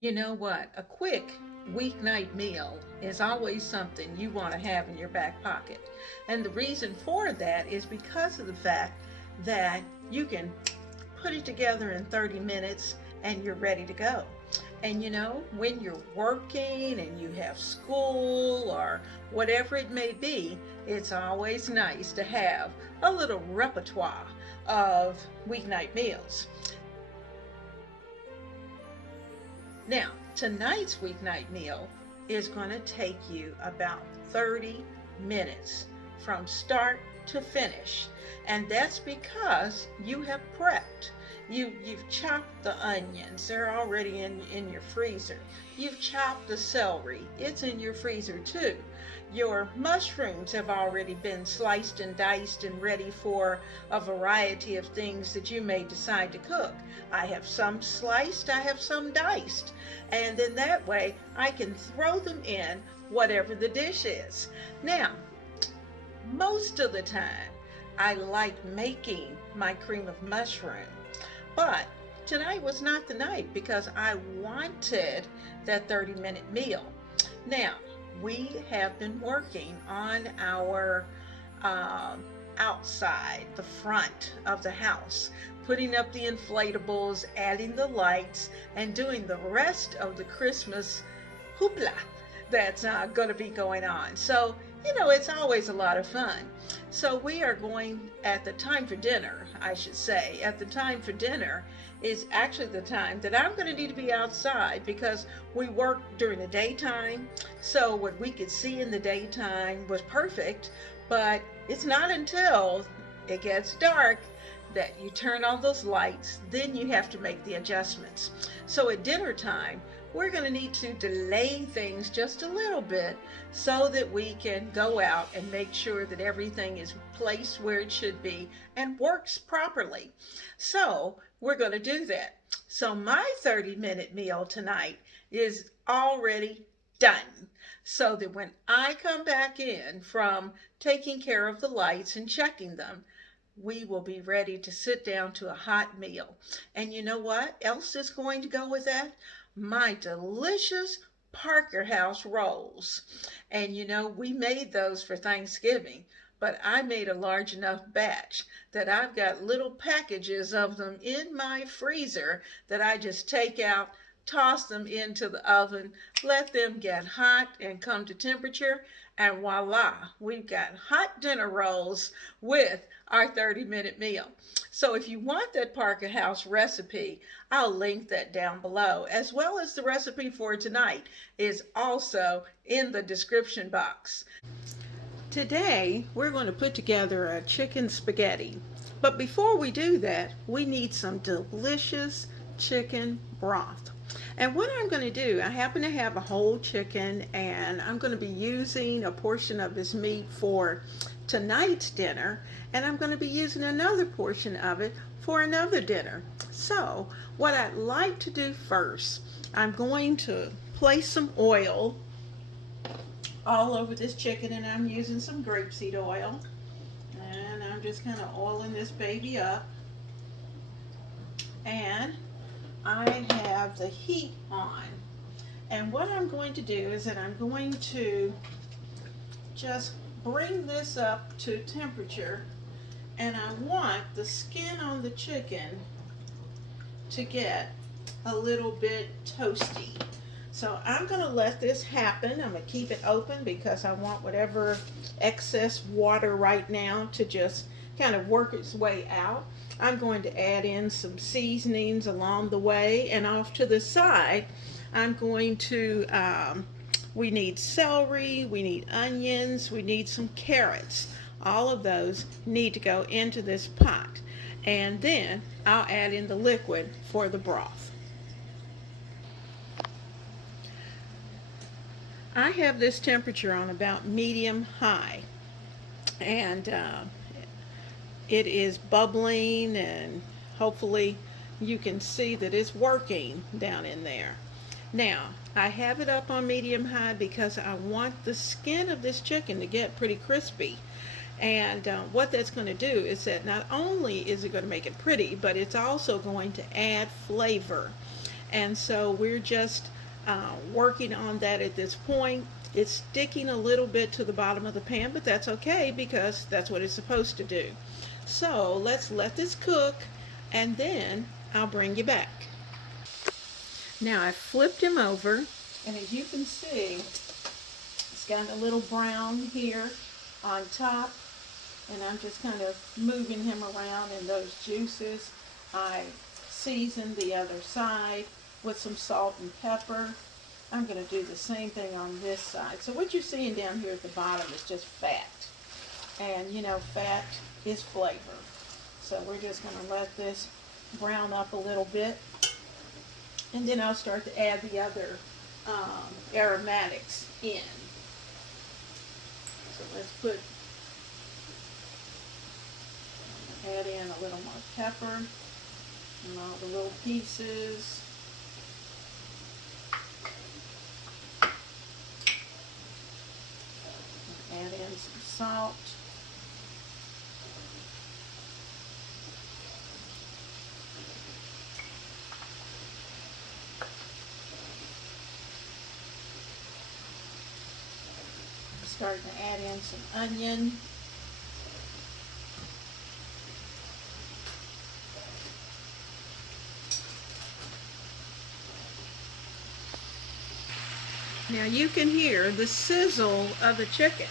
You know what? A quick weeknight meal is always something you want to have in your back pocket. And the reason for that is because of the fact that you can put it together in 30 minutes and you're ready to go. And when you're working and you have school or whatever it may be, it's always nice to have a little repertoire of weeknight meals. Now, tonight's weeknight meal is going to take you about 30 minutes from start to finish. And that's because you have prepped. You've chopped the onions, they're already in your freezer. You've chopped the celery, it's in your freezer too. Your mushrooms have already been sliced and diced and ready for a variety of things that you may decide to cook. I have some sliced, I have some diced. And then that way I can throw them in whatever the dish is. Now, most of the time, I like making my cream of mushroom, but tonight was not the night because I wanted that 30-minute meal. Now, we have been working on our outside, the front of the house, putting up the inflatables, adding the lights, and doing the rest of the Christmas hoopla that's going to be going on. So, it's always a lot of fun. So we are going at the time for dinner, I should say. At the time for dinner is actually the time that I'm going to need to be outside because we work during the daytime. So what we could see in the daytime was perfect, but it's not until it gets dark that you turn on those lights, then you have to make the adjustments. So at dinner time, we're going to need to delay things just a little bit so that we can go out and make sure that everything is placed where it should be and works properly. So we're going to do that. So my 30-minute meal tonight is already done. So that when I come back in from taking care of the lights and checking them, we will be ready to sit down to a hot meal. And you know what else is going to go with that? My delicious Parker House rolls. And we made those for Thanksgiving, but I made a large enough batch that I've got little packages of them in my freezer that I just take out, toss them into the oven, let them get hot and come to temperature, and voila, we've got hot dinner rolls with our 30-minute meal. So if you want that Parker House recipe, I'll link that down below, as well as the recipe for tonight is also in the description box. Today, we're going to put together a chicken spaghetti. But before we do that, we need some delicious chicken broth. And what I'm going to do, I happen to have a whole chicken and I'm going to be using a portion of this meat for tonight's dinner, and I'm going to be using another portion of it for another dinner. So what I'd like to do first, I'm going to place some oil all over this chicken, and I'm using some grapeseed oil, and I'm just kind of oiling this baby up, and I have the heat on. And what I'm going to do is that I'm going to just bring this up to temperature, and I want the skin on the chicken to get a little bit toasty. So I'm going to let this happen. I'm going to keep it open because I want whatever excess water right now to just kind of work its way out. I'm going to add in some seasonings along the way, and off to the side I'm going to we need celery, we need onions, we need some carrots. All of those need to go into this pot, and then I'll add in the liquid for the broth. I have this temperature on about medium high, and it is bubbling, and hopefully you can see that it's working down in there. Now, I have it up on medium high because I want the skin of this chicken to get pretty crispy. And what that's going to do is that not only is it going to make it pretty, but it's also going to add flavor. And so we're just working on that at this point. It's sticking a little bit to the bottom of the pan, but that's okay because that's what it's supposed to do. So let's let this cook, and then I'll bring you back. Now I flipped him over, and as you can see, it's got a little brown here on top, and I'm just kind of moving him around in those juices. I seasoned the other side with some salt and pepper. I'm going to do the same thing on this side. So what you're seeing down here at the bottom is just fat. And you know, fat is flavor. So we're just going to let this brown up a little bit. And then I'll start to add the other aromatics in. So let's add in a little more pepper and all the little pieces. Add in some salt. Starting to add in some onion. Now you can hear the sizzle of the chicken.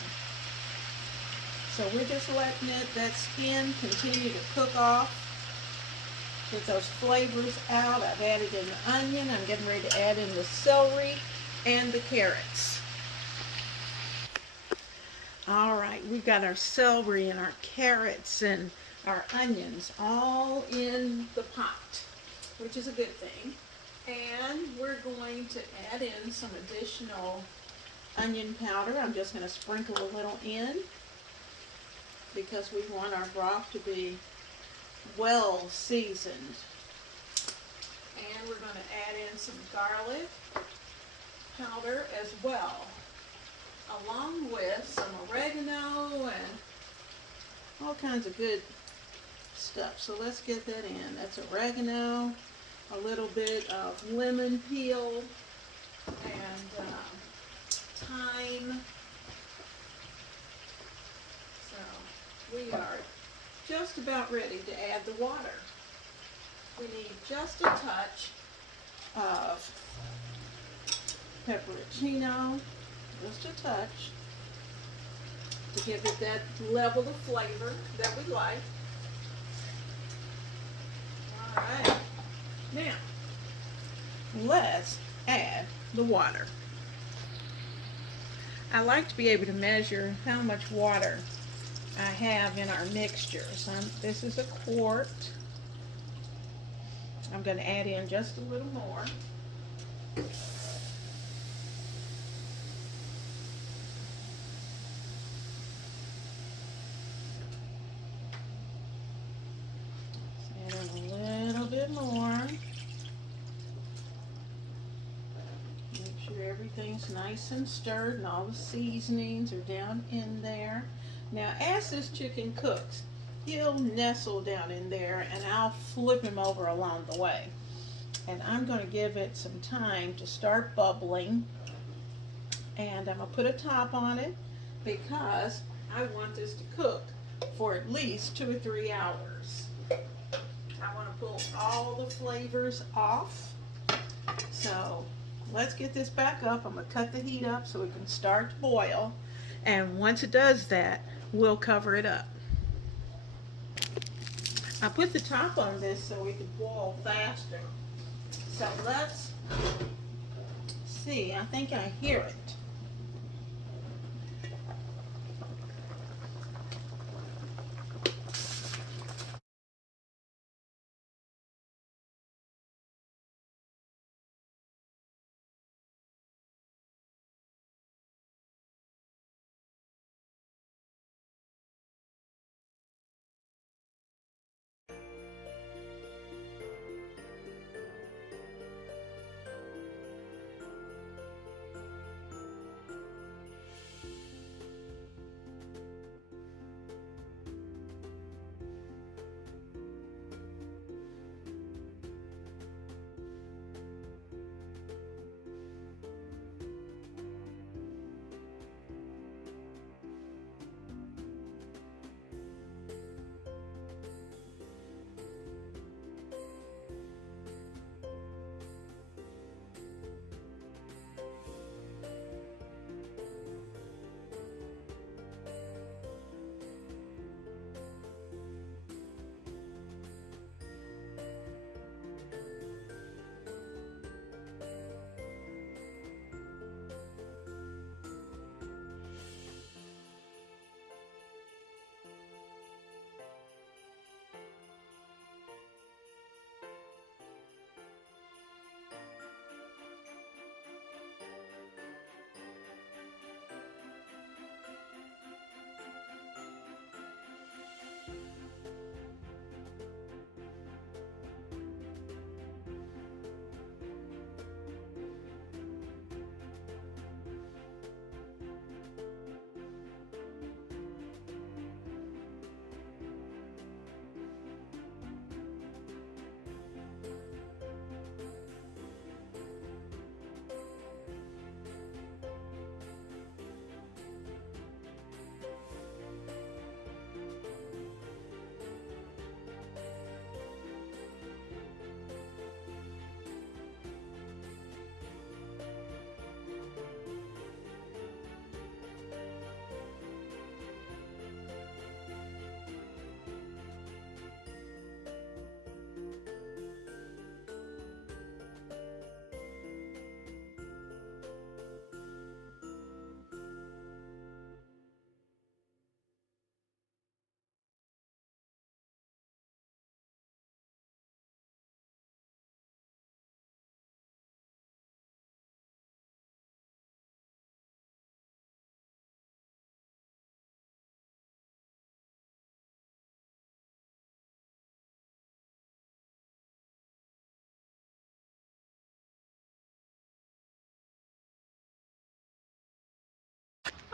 So we're just letting that skin continue to cook off. Get those flavors out. I've added in the onion. I'm getting ready to add in the celery and the carrots. All right, we've got our celery and our carrots and our onions all in the pot, which is a good thing. And we're going to add in some additional onion powder. I'm just going to sprinkle a little in because we want our broth to be well seasoned. And we're going to add in some garlic powder as well, along with some oregano and all kinds of good stuff. So let's get that in. That's oregano, a little bit of lemon peel, and thyme. So we are just about ready to add the water. We need just a touch of pepperoncino, just a touch, to give it that level of flavor that we like. All right. Now, let's add the water. I like to be able to measure how much water I have in our mixture. So this is a quart. I'm going to add in just a little more. Add in a little bit more. Make sure everything's nice and stirred and all the seasonings are down in there. Now, as this chicken cooks, he'll nestle down in there, and I'll flip him over along the way. And I'm going to give it some time to start bubbling. And I'm going to put a top on it because I want this to cook for at least 2 or 3 hours. I want to pull all the flavors off. So let's get this back up. I'm going to cut the heat up so it can start to boil. And once it does that, we'll cover it up. I put the top on this so we can boil faster. So let's see. I think I hear it.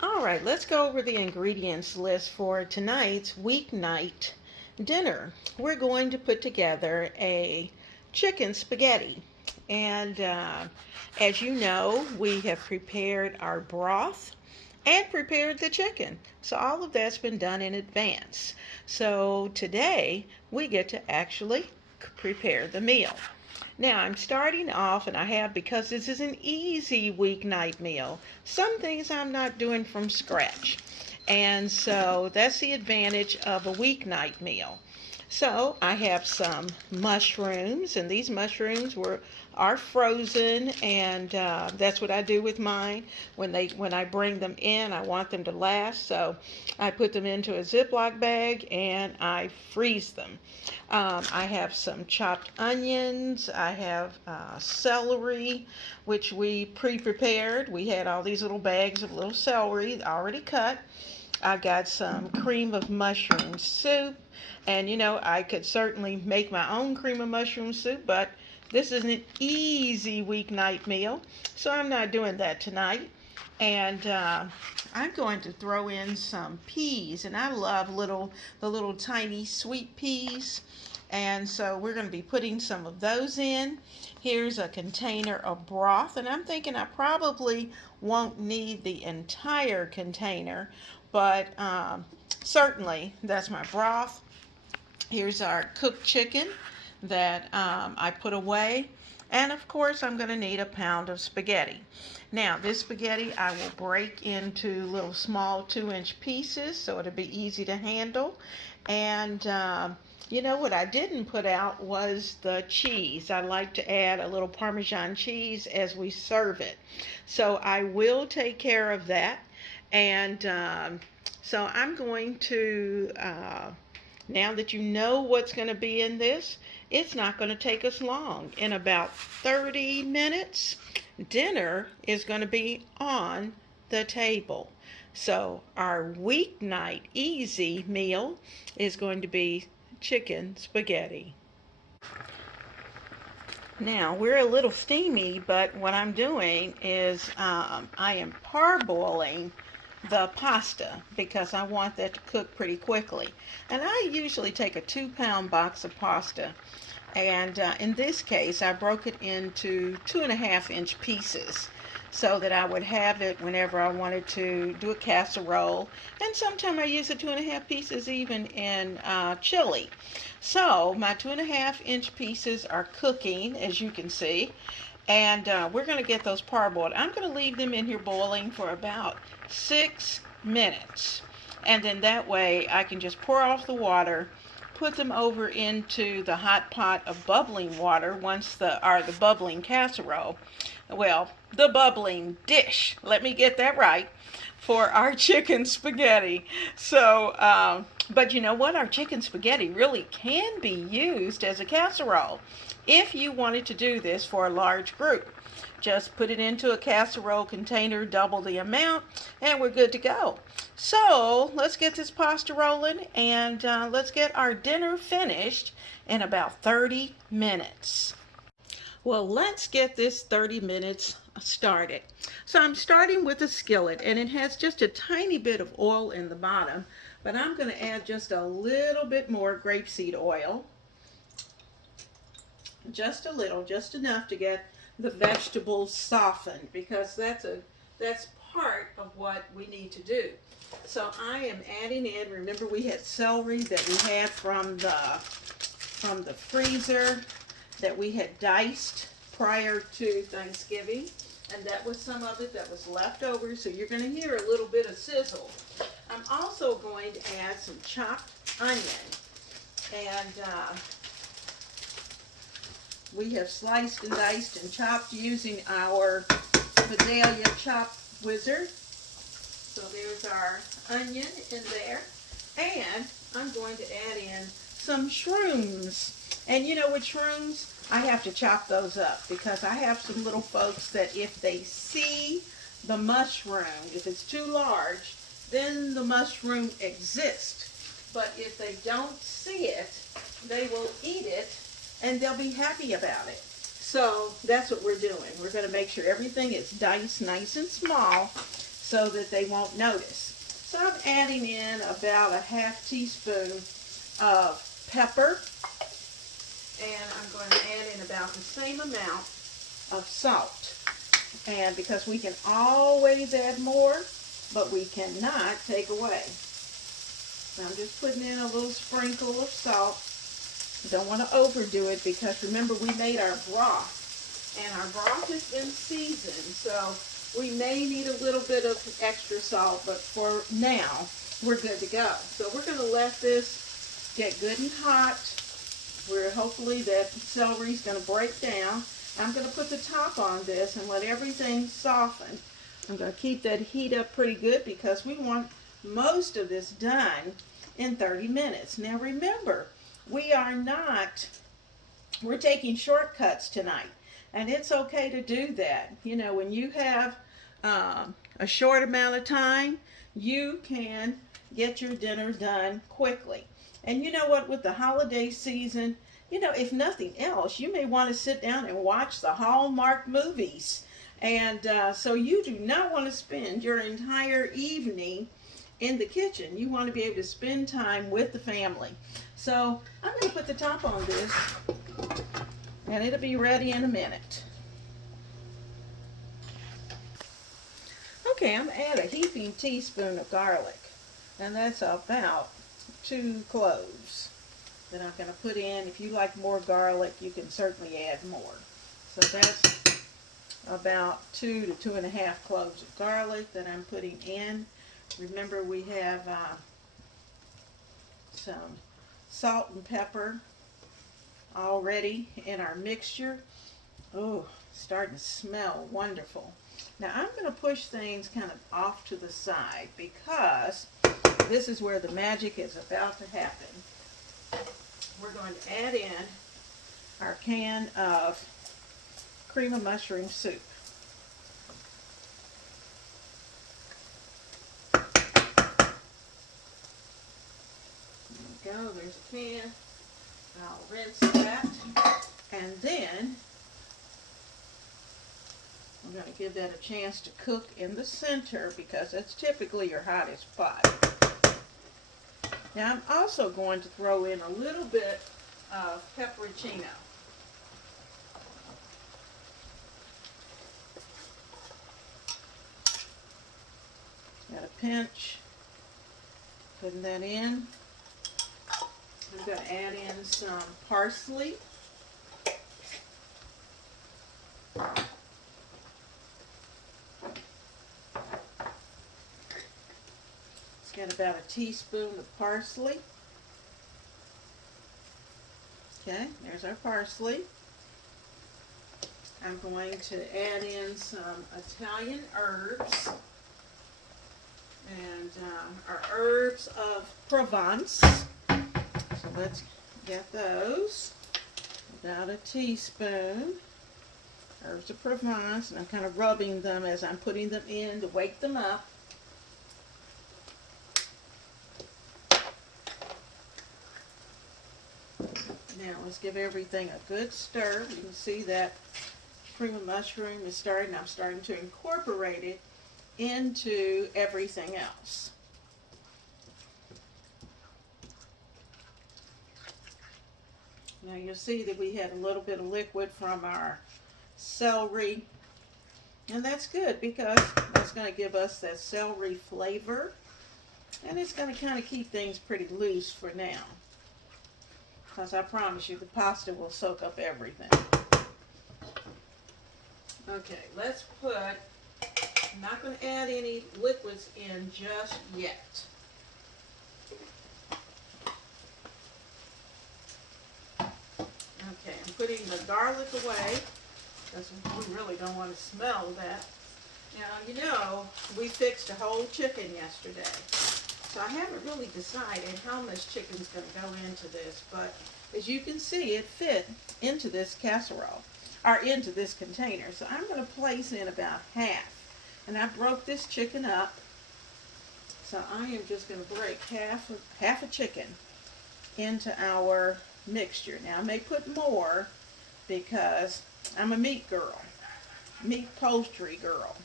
All right, let's go over the ingredients list for tonight's weeknight dinner. We're going to put together a chicken spaghetti. And as you know, we have prepared our broth and prepared the chicken. So all of that's been done in advance. So today we get to actually prepare the meal. Now I'm starting off, and I have, because this is an easy weeknight meal, some things I'm not doing from scratch. And so that's the advantage of a weeknight meal. So I have some mushrooms, and these mushrooms are frozen, and that's what I do with mine. When I bring them in, I want them to last, so I put them into a Ziploc bag and I freeze them. I have some chopped onions. I have celery, which we pre-prepared. We had all these little bags of little celery already cut. I've got some cream of mushroom soup. And you know, I could certainly make my own cream of mushroom soup, but this is an easy weeknight meal, so I'm not doing that tonight. And I'm going to throw in some peas, and I love the little tiny sweet peas. And so we're going to be putting some of those in. Here's a container of broth, and I'm thinking I probably won't need the entire container, but certainly that's my broth. Here's our cooked chicken that I put away. And of course, I'm going to need a pound of spaghetti. Now, this spaghetti I will break into little small 2-inch pieces so it'll be easy to handle. And you know what I didn't put out was the cheese. I like to add a little Parmesan cheese as we serve it. So I will take care of that. And so I'm going to... now that you know what's going to be in this, it's not going to take us long. In about 30 minutes, dinner is going to be on the table. So our weeknight easy meal is going to be chicken spaghetti. Now, we're a little steamy, but what I'm doing is I am parboiling the pasta because I want that to cook pretty quickly. And I usually take a 2-pound box of pasta, and in this case I broke it into 2.5-inch pieces so that I would have it whenever I wanted to do a casserole, and sometimes I use the 2.5 pieces even in chili. So my 2.5-inch pieces are cooking, as you can see, and we're going to get those parboiled. I'm going to leave them in here boiling for about 6 minutes, and then that way I can just pour off the water, put them over into the hot pot of bubbling water the bubbling casserole, well, the bubbling dish, let me get that right, for our chicken spaghetti. So but you know what, our chicken spaghetti really can be used as a casserole if you wanted to do this for a large group. Just put it into a casserole container, double the amount, and we're good to go. So let's get this pasta rolling, and let's get our dinner finished in about 30 minutes. Well, let's get this 30 minutes started. So I'm starting with a skillet, and it has just a tiny bit of oil in the bottom, but I'm going to add just a little bit more grapeseed oil. Just a little, just enough to get the vegetables softened, because that's part of what we need to do. So I am adding in, remember we had celery that we had from the freezer that we had diced prior to Thanksgiving, and that was some of it that was left over, so you're going to hear a little bit of sizzle. I'm also going to add some chopped onion, and we have sliced and diced and chopped using our Vidalia chop wizard. So there's our onion in there. And I'm going to add in some shrooms. And you know, with shrooms, I have to chop those up because I have some little folks that if they see the mushroom, if it's too large, then the mushroom exists. But if they don't see it, they will eat it and they'll be happy about it. So that's what we're doing. We're going to make sure everything is diced nice and small so that they won't notice. So I'm adding in about a half teaspoon of pepper, and I'm going to add in about the same amount of salt. And because we can always add more, but we cannot take away. So I'm just putting in a little sprinkle of salt. Don't want to overdo it because remember we made our broth, and our broth has been seasoned, so we may need a little bit of extra salt, but for now we're good to go. So we're going to let this get good and hot. Hopefully that celery is going to break down. I'm going to put the top on this and let everything soften. I'm going to keep that heat up pretty good because we want most of this done in 30 minutes. Now remember, we're taking shortcuts tonight, and it's okay to do that. You know, when you have a short amount of time, you can get your dinner done quickly. And you know what, with the holiday season, you know, if nothing else, you may want to sit down and watch the Hallmark movies. And so you do not want to spend your entire evening in the kitchen. You want to be able to spend time with the family. So I'm going to put the top on this, and it'll be ready in a minute. Okay, I'm going to add a heaping teaspoon of garlic, and that's about 2 cloves that I'm going to put in. If you like more garlic, you can certainly add more. So that's about 2 to 2.5 cloves of garlic that I'm putting in. Remember, we have some salt and pepper already in our mixture. Oh, starting to smell wonderful. Now I'm going to push things kind of off to the side because this is where the magic is about to happen. We're going to add in our can of cream of mushroom soup. There we go, there's a can. I'll rinse that, and then I'm going to give that a chance to cook in the center because that's typically your hottest spot. Now I'm also going to throw in a little bit of pepperoncino. Got a pinch, putting that in. I'm going to add in some parsley. Got about a teaspoon of parsley. Okay, there's our parsley. I'm going to add in some Italian herbs and our herbs of Provence. So let's get those. About a teaspoon. Herbs of Provence, and I'm kind of rubbing them as I'm putting them in to wake them up. Now let's give everything a good stir. You can see that cream of mushroom is starting. I'm starting to incorporate it into everything else. Now you'll see that we had a little bit of liquid from our celery, and that's good because that's going to give us that celery flavor, and it's going to kind of keep things pretty loose for now. Because I promise you, the pasta will soak up everything. Okay, let's put, I'm not going to add any liquids in just yet. Okay, I'm putting the garlic away because we really don't want to smell that. Now, you know, we fixed a whole chicken yesterday. So I haven't really decided how much chicken's going to go into this, but as you can see, it fit into this casserole, or into this container. So I'm going to place in about half. And I broke this chicken up. So I am just going to break half a chicken into our mixture. Now I may put more because I'm a meat girl, meat poultry girl.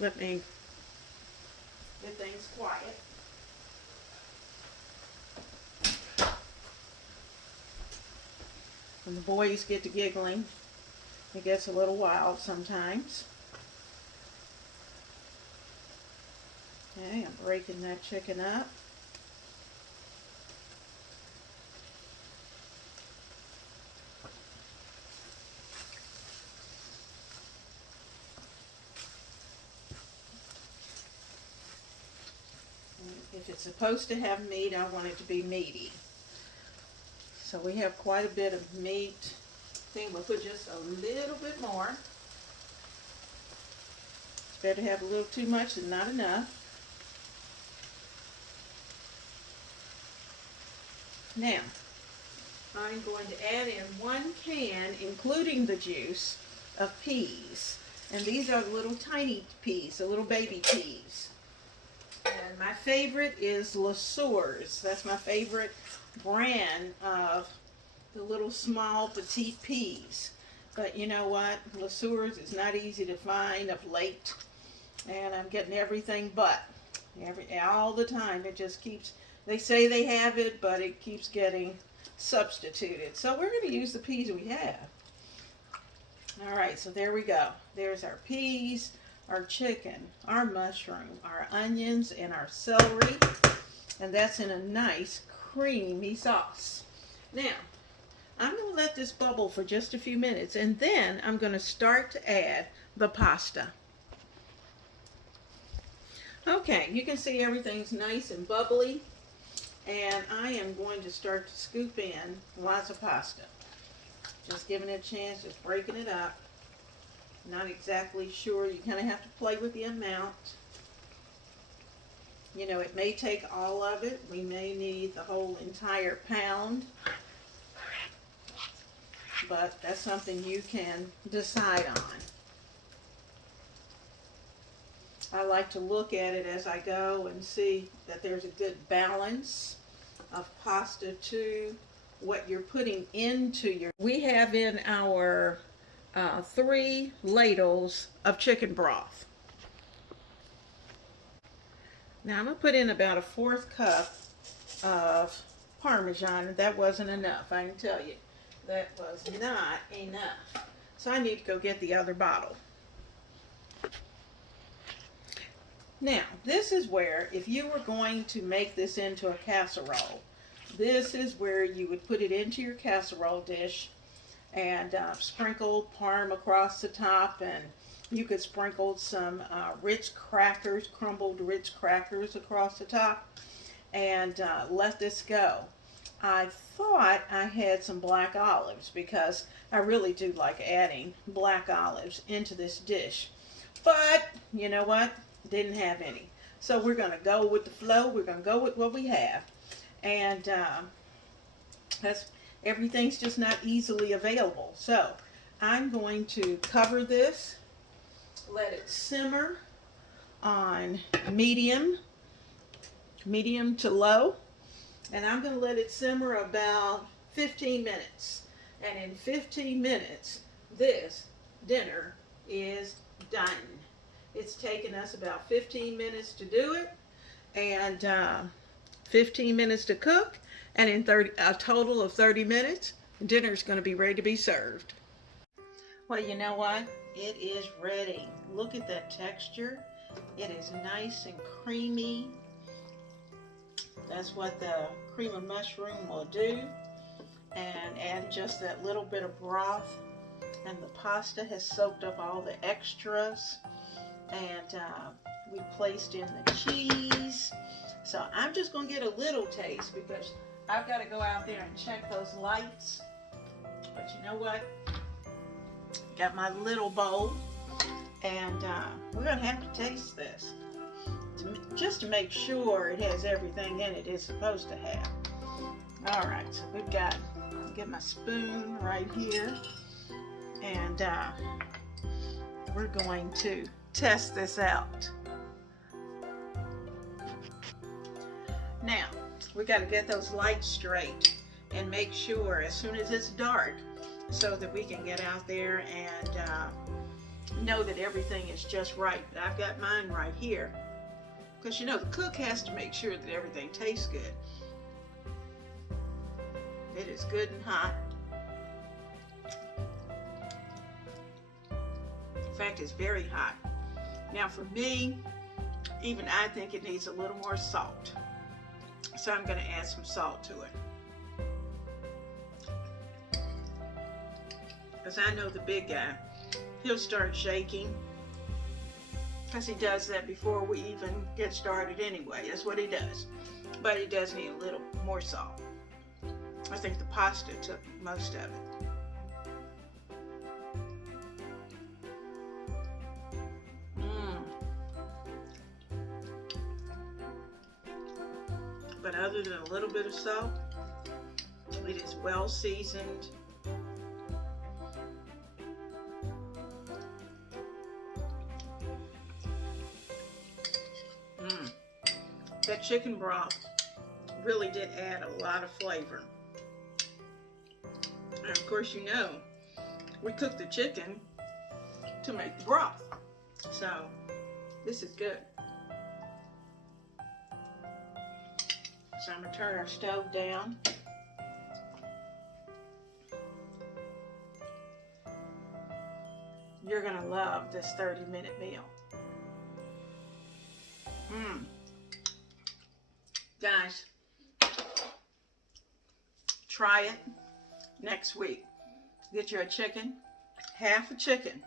Let me get things quiet. When the boys get to giggling, it gets a little wild sometimes. Okay, I'm breaking that chicken up. If it's supposed to have meat, I want it to be meaty. So we have quite a bit of meat. I think we'll put just a little bit more. It's better to have a little too much than not enough. Now, I'm going to add in 1 can, including the juice, of peas. And these are the little tiny peas, the little baby peas. And my favorite is devours. That's my favorite brand of the little small petite peas. But you know what? Devours is not easy to find of late. And I'm getting everything but. All the time. It just keeps, they say they have it, but it keeps getting substituted. So we're going to use the peas we have. Alright, so there we go. There's our peas, our chicken, our mushroom, our onions, and our celery. And that's in a nice creamy sauce. Now, I'm going to let this bubble for just a few minutes, and then I'm going to start to add the pasta. Okay, you can see everything's nice and bubbly, and I am going to start to scoop in lots of pasta. Just giving it a chance, just breaking it up. Not exactly sure. You kind of have to play with the amount. You know, it may take all of it. We may need the whole entire pound. But that's something you can decide on. I like to look at it as I go and see that there's a good balance of pasta to what you're putting into your... We have in our 3 ladles of chicken broth. Now I'm going to put in about a 1/4 cup of Parmesan. That wasn't enough, I can tell you. That was not enough. So I need to go get the other bottle. Now, this is where, if you were going to make this into a casserole, this is where you would put it into your casserole dish and sprinkle parm across the top, and you could sprinkle some Ritz crackers, crumbled Ritz crackers across the top, and let this go. I thought I had some black olives because I really do like adding black olives into this dish. But, you know what? Didn't have any. So we're going to go with the flow. We're going to go with what we have. And everything's just not easily available. So I'm going to cover this, let it simmer on medium to low. And I'm going to let it simmer about 15 minutes. And in 15 minutes, this dinner is done. It's taken us about 15 minutes to do it, and 15 minutes to cook, and in a total of 30 minutes, dinner's going to be ready to be served. Well, you know what? It is ready. Look at that texture. It is nice and creamy. That's what the cream of mushroom will do. And add just that little bit of broth. And the pasta has soaked up all the extras. And we placed in the cheese. So I'm just going to get a little taste because I've got to go out there and check those lights. But you know what? Got my little bowl. And we're going to have to taste this. Just to make sure it has everything in it it's supposed to have. Alright, so we've got, I'll get my spoon right here. And we're going to test this out. Now, we got to get those lights straight and make sure as soon as it's dark so that we can get out there and know that everything is just right. I've got mine right here. Because you know, the cook has to make sure that everything tastes good. It is good and hot. In fact, it's very hot. Now for me, even I think it needs a little more salt. So I'm going to add some salt to it. Because I know the big guy, he'll start shaking. Because he does that before we even get started anyway. That's what he does. But he does need a little more salt. I think the pasta took most of it. But other than a little bit of salt, it is well seasoned. That chicken broth really did add a lot of flavor. And of course, you know, we cook the chicken to make the broth. So this is good. So I'm going to turn our stove down. You're going to love this 30-minute meal. Guys, try it next week. Get you a chicken, half a chicken.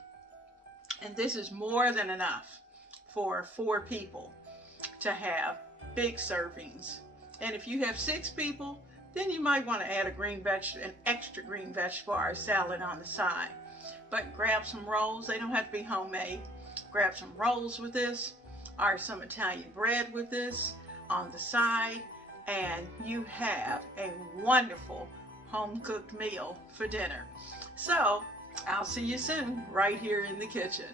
And this is more than enough for 4 people to have big servings. And if you have 6 people, then you might want to add an extra green vegetable or salad on the side. But grab some rolls. They don't have to be homemade. Grab some rolls with this, or some Italian bread with this on the side, and you have a wonderful home-cooked meal for dinner. So I'll see you soon right here in the kitchen.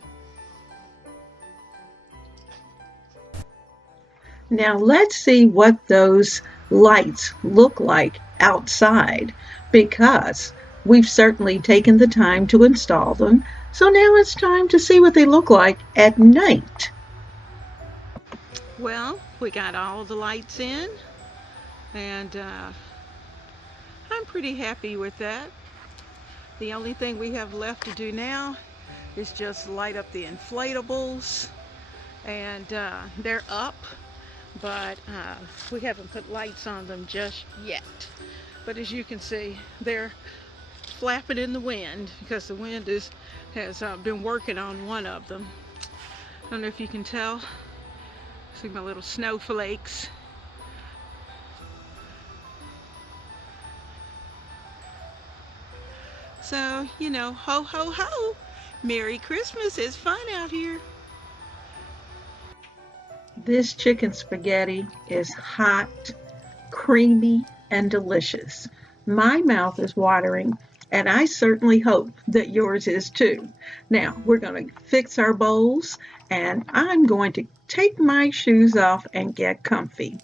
Now let's see what those lights look like outside, because we've certainly taken the time to install them. So now it's time to see what they look like at night. Well, we got all the lights in, and I'm pretty happy with that. The only thing we have left to do now is just light up the inflatables, and they're up, but we haven't put lights on them just yet. But as you can see, they're flapping in the wind because the wind has been working on one of them. I don't know if you can tell. See my little snowflakes. So, you know, ho ho ho, Merry Christmas, it's fun out here. This chicken spaghetti is hot, creamy, and delicious. My mouth is watering, and I certainly hope that yours is too. Now, we're going to fix our bowls, and I'm going to take my shoes off and get comfy.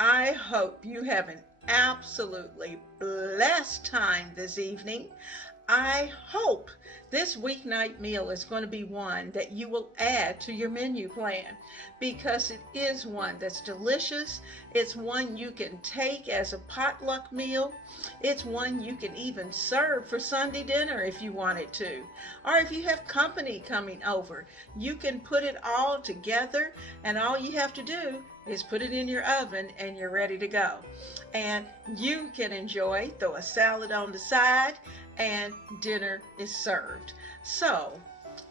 I hope you have an absolutely blessed time this evening. I hope this weeknight meal is going to be one that you will add to your menu plan, because it is one that's delicious. It's one you can take as a potluck meal. It's one you can even serve for Sunday dinner if you wanted to. Or if you have company coming over, you can put it all together, and all you have to do is put it in your oven and you're ready to go. And you can enjoy, throw a salad on the side, and dinner is served. So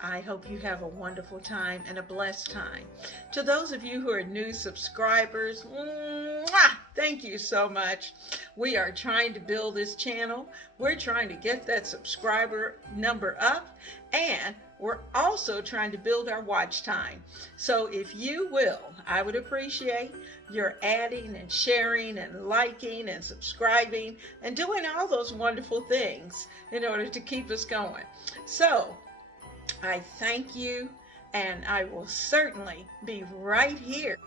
I hope you have a wonderful time and a blessed time. To those of you who are new subscribers, thank you so much. We are trying to build this channel. We're trying to get that subscriber number up, and we're also trying to build our watch time. So if you will, I would appreciate your adding and sharing and liking and subscribing and doing all those wonderful things in order to keep us going. So I thank you, and I will certainly be right here